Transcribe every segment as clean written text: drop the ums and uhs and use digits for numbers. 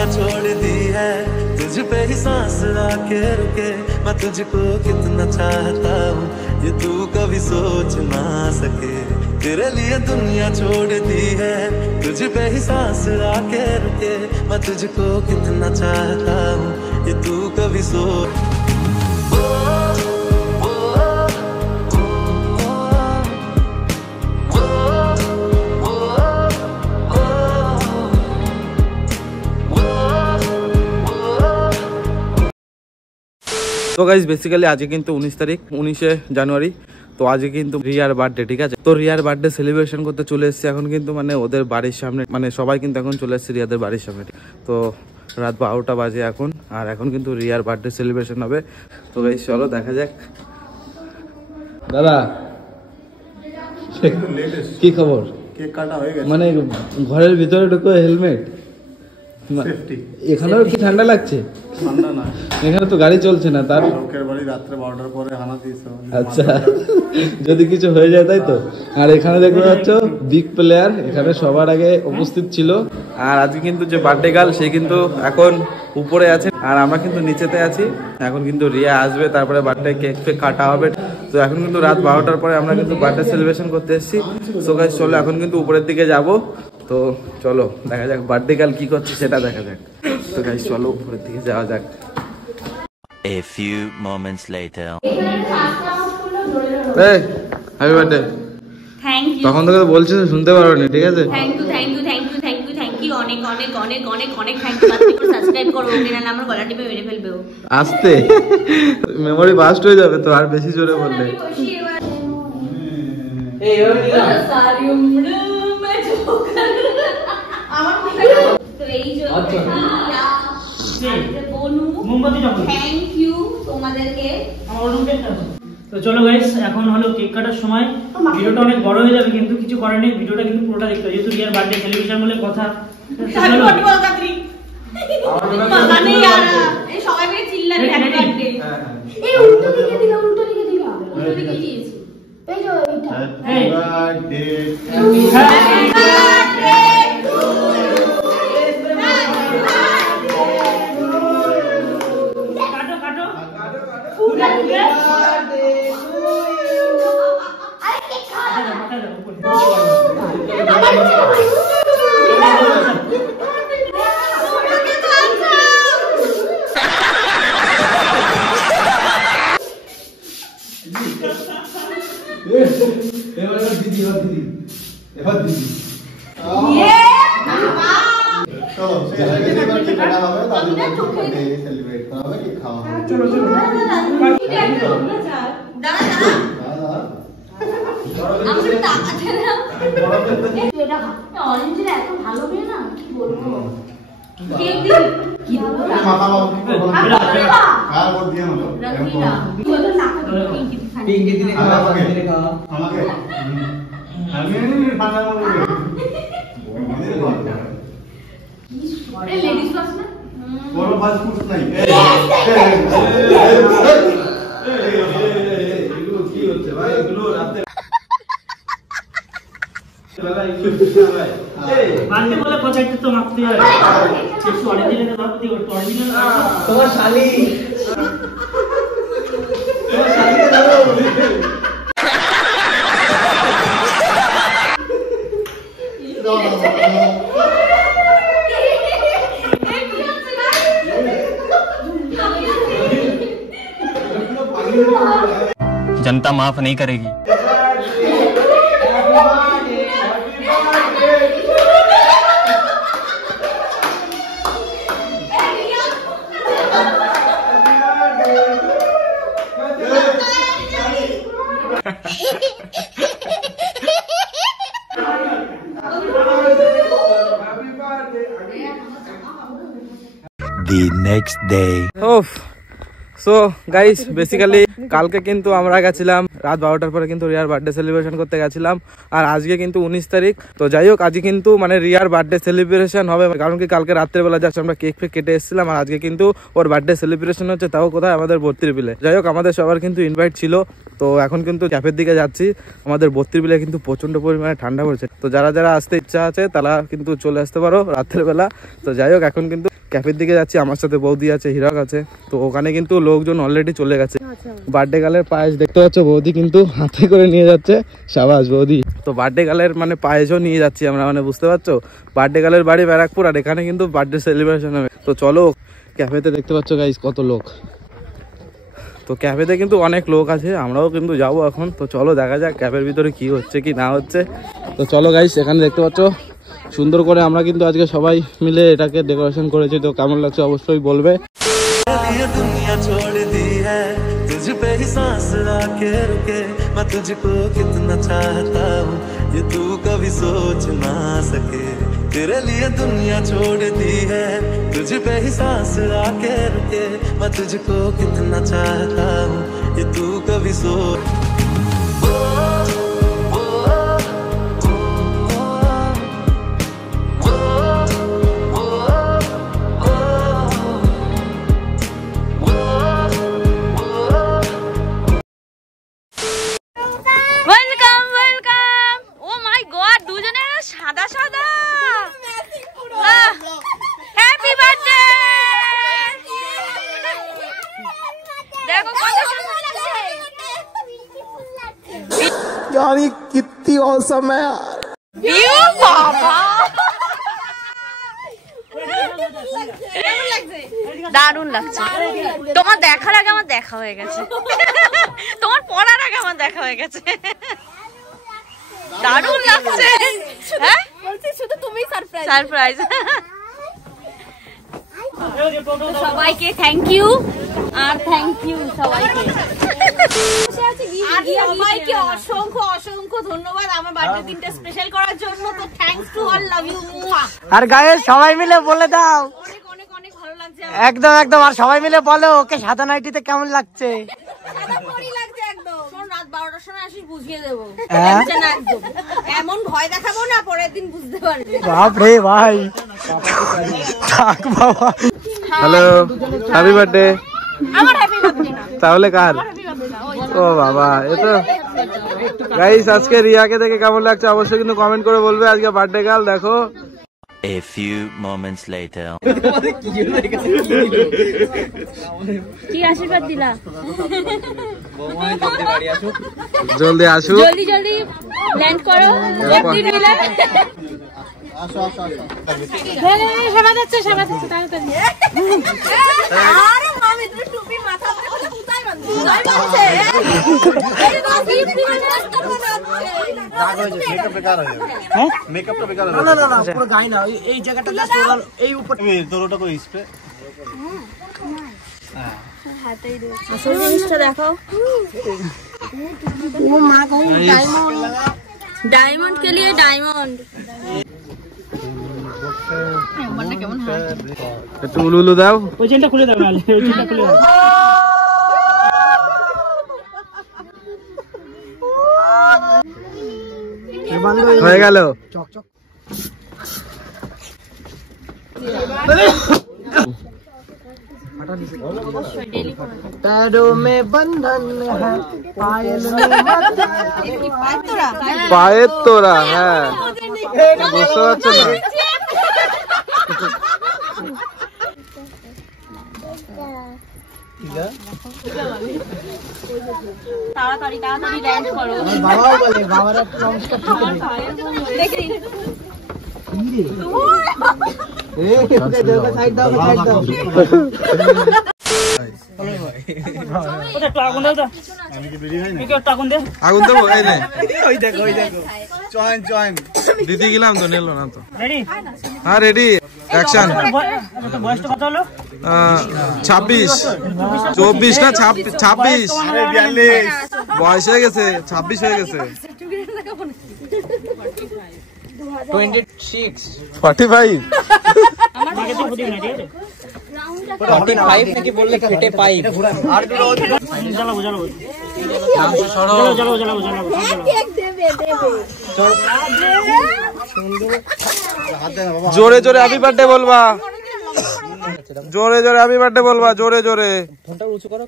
दुनिया छोड़ दी है, तुझ पे ही सांस आके रुके। मैं तुझको कितना चाहता हूँ ये तू कभी सोच ना सके। तेरे लिए दुनिया छोड़ दी है, तुझ पे ही सांस आके रुके। मैं तुझको कितना चाहता हूँ ये तू कभी सोच। তো গাইজ বেসিক্যালি আজকে কিন্তু 19 জানুয়ারি। তো আজকে কিন্তু রিয়ার বার্থডে, ঠিক আছে। তো রিয়ার বার্থডে সেলিব্রেশন করতে চলে এসেছি এখন কিন্তু, মানে ওদের বাড়ির সামনে, মানে সবাই কিন্তু এখন চলে এসেছে রিয়াদের বাড়ির সামনে। তো রাত 12টা বাজে এখন, আর এখন কিন্তু রিয়ার বার্থডে সেলিব্রেশন হবে। তো গাইজ চলো দেখা যাক। দাদা কি খবর? কেক কাটা হয়ে গেছে, মানে ঘরের ভিতরে ঢুকো হেলমেট। এখানেও কি ঠান্ডা লাগছে? ঠান্ডা না, এখানে তো গাড়ি চলছে না। তার লোকের বাড়ি রাত্রে 12টার পরে হানা দিয়েছে। আচ্ছা, যদি কিছু হয়ে যায় তাই তো। আর এখানে দেখতে পাচ্ছ বিগ প্লেয়ার এখানে সবার আগে উপস্থিত ছিল। আর আজকে কিন্তু যে বার্থডে গার্ল সে কিন্তু এখন উপরে আছে, আর আমরা কিন্তু নিচেতে আছি। এখন কিন্তু রিয়া আসবে, তারপরে বার্থডে কেক ফেক কাটা হবে। তো এখন কিন্তু রাত 12টার পরে আমরা কিন্তু বার্থডে সেলিব্রেশন করতে এসেছি। সো গাইস চলো এখন কিন্তু উপরের দিকে যাব। তো চলো দেখা যাক বার্থডে গার্ল কি করছে সেটা দেখা যাক। তো গাইস চলো উপরের দিকে যাওয়া যাক। A few moments later. এই হ্যাপি বার্থডে। Thank you. তখন থেকে বলছিস শুনতে পারোনি, ঠিক আছে। Thank you thank you thank you thank you thank you অনেক অনেক অনেক অনেক অনেক থ্যাংক ইউ। সাবস্ক্রাইব করো, ওকে না আমার গলা টিপে মেরে ফেলবে ও। আস্তে, মেমোরি বাস্ট হয়ে যাবে তো আর বেশি জোরে বললে। এই তো এই যে থ্যাংক ইউ তোমাদেরকে। তো চলো গাইস, এখন হলো কেক কাটার সময়। ভিডিওটা অনেক বড় হয়ে যাবে, কিন্তু কিছু করার নেই, ভিডিওটা কিন্তু পুরোটা দেখতে হবে, যেহেতু রিয়ার বার্থডে সেলিব্রেশন বলে কথা। মানে यार এই সবাই মিলে চিল্লাবে হ্যাপি বার্থডে। এই উল্টো লিখে দিলা, উল্টো লিখে দিলা, উল্টো লিখে দিয়েছি। এই যে এইটা happy birthday, happy birthday to you. কাটো কাটো ফুল ফুল আরে কে খা মাথা দাও উপরে। সেলিব্রেট করা হবে, কেক খাওয়া হবে। চলো চলো অরেঞ্জের এত ভালো মেয়ে না, কি বলবো। পিঙ্কি দিলে আমাকে লেডিস বাস না বড় বাস কুছ নাই। এগুলো কি হচ্ছে ভাই? এগুলো রাতে মানতে বলে কথা একটু তো মারতে হয়। একটু অরিজিনাল মারতে হবে, অরিজিনাল তোমার শালি जनता माफ नहीं करेगी। The next day. Of so guys basically কালকে কিন্তু আমরা গেছিলাম রাত 12টার পরে কিন্তু রিয়ার বার্থডে সেলিব্রেশন করতে গেছিলাম, আর আজকে কিন্তু 19 তারিখ। তো যাই হোক আজকে কিন্তু মানে রিয়ার বার্থডে সেলিব্রেশন হবে, কারণ কি কালকে রাত্রেবেলা জাস্ট আমরা কেক ফেক কেটে এসেছিলাম, আর আজকে কিন্তু ওর বার্থডে সেলিব্রেশন হচ্ছে, তাও কোথায় আমাদের 32 বিলে। যাই হোক আমাদের সবার কিন্তু ইনভাইট ছিল। তো এখন কিন্তু ক্যাফের দিকে যাচ্ছি, আমাদের 32 বিলে কিন্তু প্রচন্ড পরিমাণে ঠান্ডা পড়ছে। তো যারা যারা আসতে ইচ্ছা আছে তারা কিন্তু চলে আসতে পারো রাত্রের বেলা। তো যাই হোক এখন কিন্তু ক্যাফের দিকে যাচ্ছি, আমার সাথে বৌদি আছে, হিরক আছে। তো ওখানে কিন্তু লোকজন অলরেডি চলে গেছে। বার্থডে গালের পায়েস দেখতে পাচ্ছ, বৌদি কিন্তু হাতে করে নিয়ে যাচ্ছে, সাবাস বৌদি। তো বার্থডে গালের মানে পায়েসও নিয়ে যাচ্ছি আমরা, মানে বুঝতে পারছো বার্থডে গালের বাড়ি ব্যারাকপুর, আর এখানে কিন্তু বার্থডে সেলিব্রেশন হবে। তো চলো ক্যাফেতে দেখতে পাচ্ছ গাইস কত লোক। তো ক্যাফেতে কিন্তু অনেক লোক আছে, আমরাও কিন্তু যাবো এখন। তো চলো দেখা যাক ক্যাফের ভিতরে কি হচ্ছে কি না হচ্ছে। তো চলো গাইস এখানে দেখতে পাচ্ছ সুন্দর করে আমরা কিন্তু আজকে সবাই মিলে এটাকে ডেকোরেশন করেছি। তো কেমন লাগছে অবশ্যই বলবে। दुनिया छोड़ दी है तुझ पे ही सांस आके रुके, मैं तुझको कितना चाहता हूँ ये तू कभी सोच ना सके। तेरे लिए दुनिया छोड़ दी है तुझ पे ही सांस आके रुके, मैं तुझको कितना चाहता हूँ ये तू कभी सोच। यार ये कितनी औसम है यार। দারুণ লাগছে। তোমার দেখার আগে আমার দেখা হয়ে গেছে, তোমার পড়ার আগে আমার দেখা হয়ে গেছে। দারুণ লাগছে। হ্যাঁ শুধু তুমি সারপ্রাইজ। সবাইকে থ্যাংক ইউ, আর থ্যাংক ইউ সবাইকে, সবাইকে অসংখ্য অসংখ্য ধন্যবাদ আমার বার্থডে দিনটা স্পেশাল করার জন্য। তো thanks to all, love you. আর গায়ে সবাই মিলে বলে দাও অনেক অনেক অনেক ভালো লাগছে। একদম একদম, আর সবাই মিলে বলো ওকে সাদা নাইটিতে কেমন লাগছে। লাগছে একদম। শোন রাত 12টার সময় আসিস, বুঝিয়ে দেবো। হ্যাঁ? একদম এমন ভয় দেখাবো না, পরের দিন বুঝতে পারবি। বাপ রে ভাই, থাক বাবা। Hello happy birthday. আমার হ্যাপি বার্থডে না, তাহলে কার? ও বাবা, এ তো গাইস আজকে রিয়াকে দেখে কেমন লাগছে অবশ্যই কিন্তু কমেন্ট করে বলবে। আজকে বার্থডে গার্ল দেখো। A few moments later. কি আশীর্বাদ দিলা? জলদি আসো, জলদি জলদি ল্যান্ড করো। একদিন মিলে সেবা যাচ্ছে তাড়াতাড়ি। আরে মামি তুমি টুপি মাথা করে কোথায় বাঁধছো? কোথায় বাঁধছে? এই বাকি मेकअप बेकार हो না না না, পুরো গায়ে না, এই জায়গাটা জাস্ট এই উপর दोनों को इस पे আসল জিনিসটা দেখো। ও মা গো, डायमंड के लिए डायमंड। একটু উলুলু দাও। ওই চেনটা খুলে দাও, নালে ওই চেনটা খুলে দাও। হয়ে গেল। চকচক पैरों में बंधन है, पायल में পায়ের তোরা। হ্যাঁ বুঝতে পারছো না? তাড়াতাড়ি তাড়াতাড়ি ল্যান্ড করো। বাবাও বলে, বাবারা নমস্কার ঠিক আছে। দেখি সাইড দাও, সাইড দাও। ওটা একটু আগুন দাও তো। একটু আগুন দে। আগুন দেবো? এই নে ওই দেখো জয়েন জয়েন দিদি গেলাম তো, নিল না তো। রেডি? হ্যাঁ রেডি, অ্যাকশন। বয়সটা কত হলো? 26 24 না 26 আরে 42 বয়স হয়ে গেছে, 26 হয়ে গেছে। 26 45 ঠিক আছে, বুঝি না, ঠিক আছে। 45 নাকি বললে পেটে পাইপ আর দুটো জ্বালাবো জ্বালাবো কেক দেবে হাত দে না বাবা জোরে জোরে হ্যাপি বার্থডে বলবা, জোরে জোরে হ্যাপি বার্থডে বলবা, জোরে জোরে। ফোনটা উঁচু করো।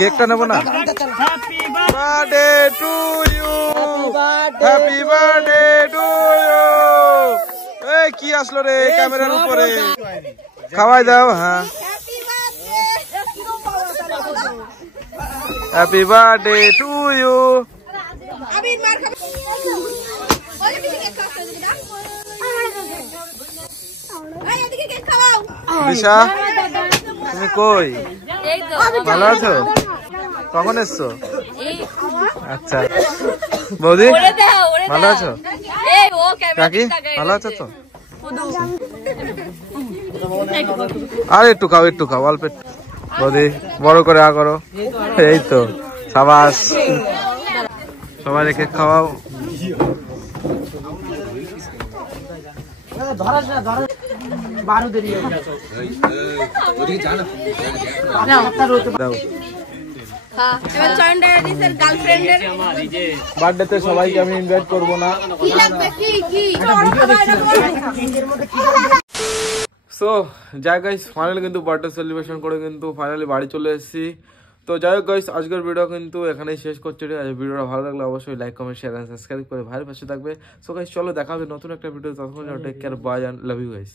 কেকটা নেবো না? Happy birthday to you, happy birthday to you. এই কি আসলো রে ক্যামেরার উপরে? খাওয়াই দাও। হ্যাঁ, হ্যাপি বার্থডে টু ইউ। আমি মার খাবে ওই দিকে কেক খাওয়াতে দিবি না এই এদিকে কেক খাওয়াও দিশা তুমি কই? এই তো ভালো আছো? কখন এসছো? আচ্ছা বৌদি ভালো আছো? এই ও ক্যামেরা কাকি ভালো আছো তো? আর একটু খাও, একটু খাও, অল্প একটু। বৌদি বড় করে আ করো। এই তো সাবাস, সবাই রেখে খাওয়াও। দাও। হ্যাঁ এবার চয়ন ডায়ারিসের গার্লফ্রেন্ডের বার্থডেতে সবাইকে আমি ইনভাইট করবো না। কি লাগবে কি সো যাই গাইস, ফাইনালি কিন্তু বার্থডে সেলিব্রেশন করে কিন্তু ফাইনালি বাড়ি চলে এসেছি। তো যাই হোক গাইস, আজকের ভিডিও কিন্তু এখানেই শেষ করছি। ভিডিওটা ভালো লাগলে অবশ্যই like comment share and subscribe করে ভাইয়ের পাশে থাকবে। সো গাইস চলো দেখা হবে নতুন একটা ভিডিও, ততক্ষণ take care, bye and love you guys.